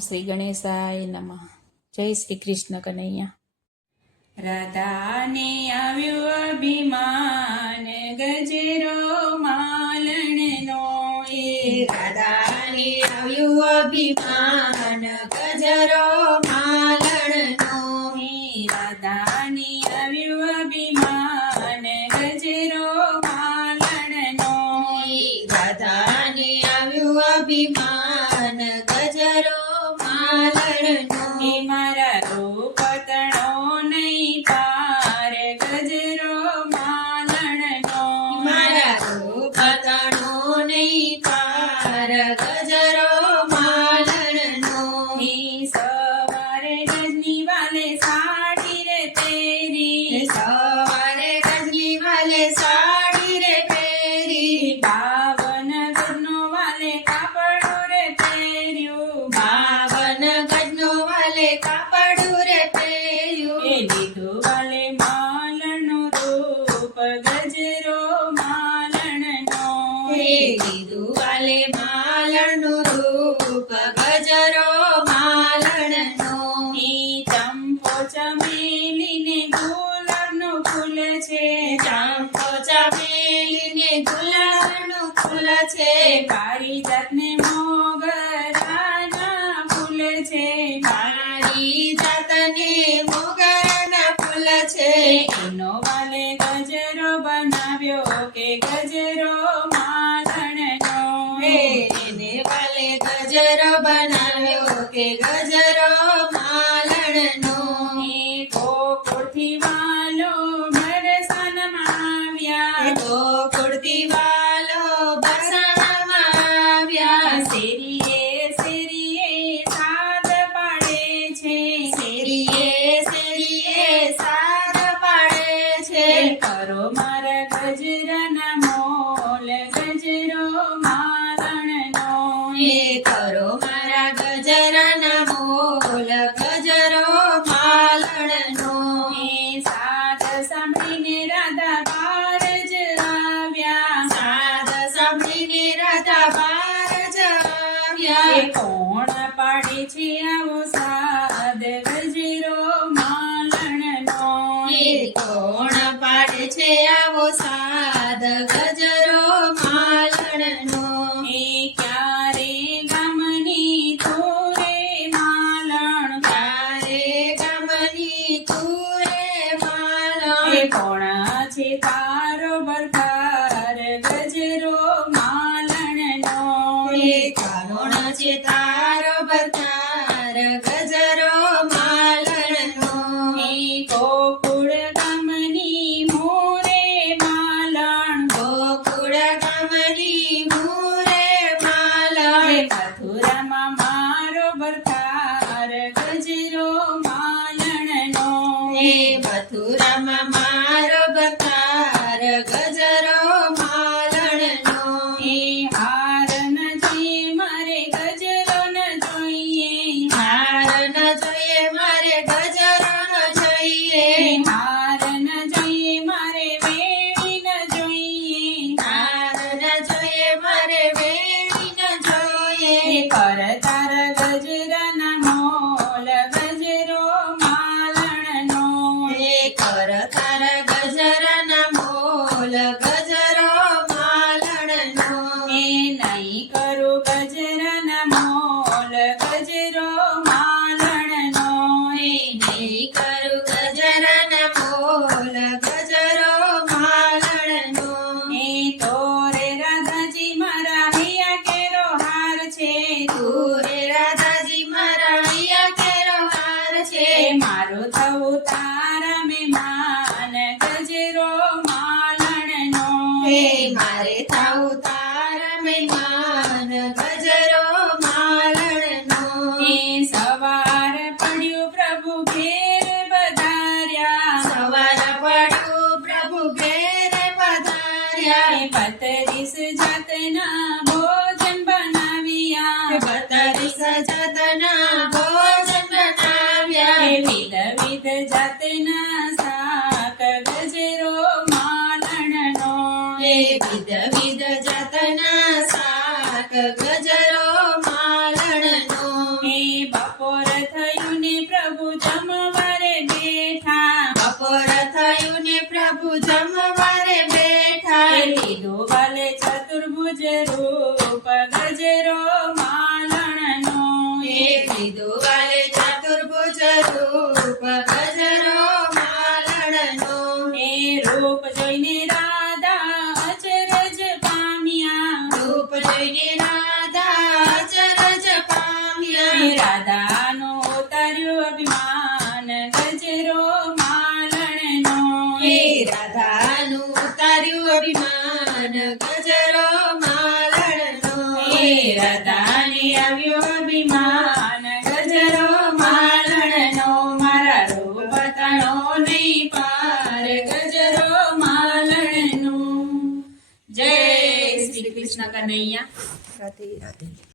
શ્રી ગણેશાય નમઃ. જય શ્રી કૃષ્ણ કનૈયા. રાધાને આવ્યું અભિમાન ગજરો માલણનો, એ રાધાને આવ્યું અભિમાન ગજરો માલણનો. રાધાને આવ્યું અભિમાન ગજરો માલણનો. રાધાને આવ્યું અભિમાન ગજરો માલણનો. મારા રૂપતણો નહીં પાર ગજરો માલણનો. મારા રૂપતણો નહીં પાર ગજરો માલણનો. સવારે રજની વાલે સાડી રે તેરી, સવારે રજની વાલે સાડી રે પહેરી. બાવન ગજનો વાલે કાપડું રે પહેર્યું. 52 ગજનો વાલે કાપડું રે પહેર્યું. એ લીધું વાલે માલણનું રૂપ ગજરો માલણનો. એ લીધું વાલે માલણનું રૂપ ગજરો માલણનો. ચંપો ચમેલીને ગુલાબનું ફૂલ છે. ચાંપો ચામેલીને ગુલાબનું ફૂલ છે. પારિજાતને મોગરાના ફૂલ છે. પારિજાતને મોગરાના ફૂલ છે. એનો વાલે ગજરો બનાવ્યો કે ગજરો માલણનો. એને વાલે ગજરો બનાવ્યો કે ગજરો માલણનો. ગોકુળથી વાલો બરસાનામાં આવ્યા. ગોકુળથી વાલો બરસાણામાં આવ્યા. શેરીએ શેરીએ સાદ પાડે છે. શેરીએ શેરીએ સાદ પાડે છે. કરો મારા ગજરાના મોલ ગજરો માલણનો. એ કરો મારા ગજરાના મોલ ગજરો માલણનો. સાદ સાંભળીને રાધા બાર જ આવ્યા. સાદ સાંભળીને રાધા બાર જ આવ્યા. કોણ પાડે છે આવો સાદ ગજરો માલણનો. એ કોણ પાડે છે આવો સાદ ગજરો માલણનો. ક્યારે ગામની તુરે માલણ. ક્યારે ગામની તુરે માલણ. કોણ છે તારો બરકાર ગજરો માલણનો. એ કોણ છે તારો બરકાર ગજરો માલણનો. ગોકુળ ગામની મોરે માલણ. ગોકુળ ગામની મૂરે માલણ. મથુરામાં મારો બરકાર ગજરો માલણનો. એ મથુરામાં મારો બરકાર ગજરો માલણનો. હાર ન જોઈએ મારે ગજરો ન જોઈએ. હાર ન જોઈએ મારે ગજરો ન જોઈએ. હાર ન જોઈએ મારે વેણી ન જોઈએ. હાર ન જોઈએ મારે વેણી ન જોઈએ. કર તારા ગજરાના મોલ ગજરો માલણનો. કર તારા ગજરાના મોલ ગજરો માલણનો. નહીં કરું ગજરાના મોલ ગજરો માલણનો. નહીં કરું ગજરાના મોલ ગજરો માલણનો. તોરે રાધાજી મારા હૈયા કેરો હાર છે. તું રે રાધાજી મારા હૈયા કેરો હાર છે. મારું થવું તારા મહેમાન ગજરો માલણનો. મારે થાવું તારા મહેમાન ગજરો માલણનો. સવાર પડ્યું પ્રભુ ઘેર પધાર્યા. સવાર પડ્યું પ્રભુ ઘેર પધાર્યા. 32 જાતના ભોજન બનાવ્યા. 32 જાતના ભોજન બનાવ્યા. વિધ જાતના શાક ગજરો માલણનો. વિધ જાતના શાક ગજરો માલણનો. જમવારે બેઠા એ લીધો વાલે ચતુર્ભુજ રૂપ ગજરો માલણનો એ લીધો વાલે ચતુર્ભુજ રૂપ ગજરો માલણનો એ રૂપ જોઈને રાધા અચરજ પામ્યા રૂપ જોઈને રાધા અચરજ પામ્યા રાધાનો ઉતાર્યો અભિમાન ગજરો માલણનો હે રાધાનું ઉતાર્યું અભિમાન ગજરો માલણનો હે રાધાને આવ્યો અભિમાન ગજરો માલણનો મારા રૂપ તણો નહીં પાર ગજરો માલણનો જય શ્રી કૃષ્ણ કનૈયા રાધે રાધે